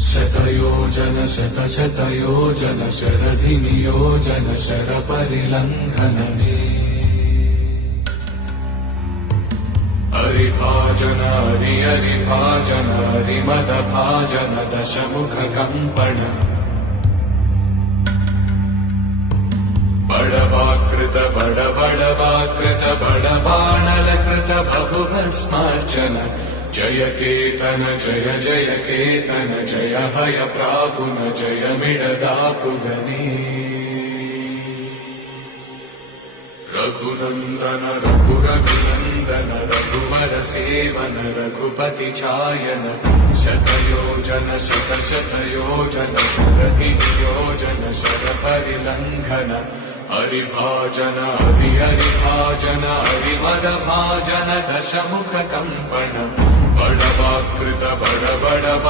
शतयोजन शतशतयोजन शरधिनियोजन शरपरिलङ्घनने हरिभाजन हरिभाजन हरिमदभाजन दशमुखकम्पण बडवाकृत बडबडवाकृत बडबाणलकृत बहुभस्मार्चन जय केतन जय जय केतन जय हय प्रापुन जय मिडदापुगने रघुनन्दन रघुरघुनन्दन रघुवर सेवन रघुपति चायन शतयोजन शतशतयोजन शरधिनियोजन शरपरिलङ्घन हरिभाजन हरिभाजन हरिमदभाजन दशमुखकम्पण बडवाकृत बडबडवा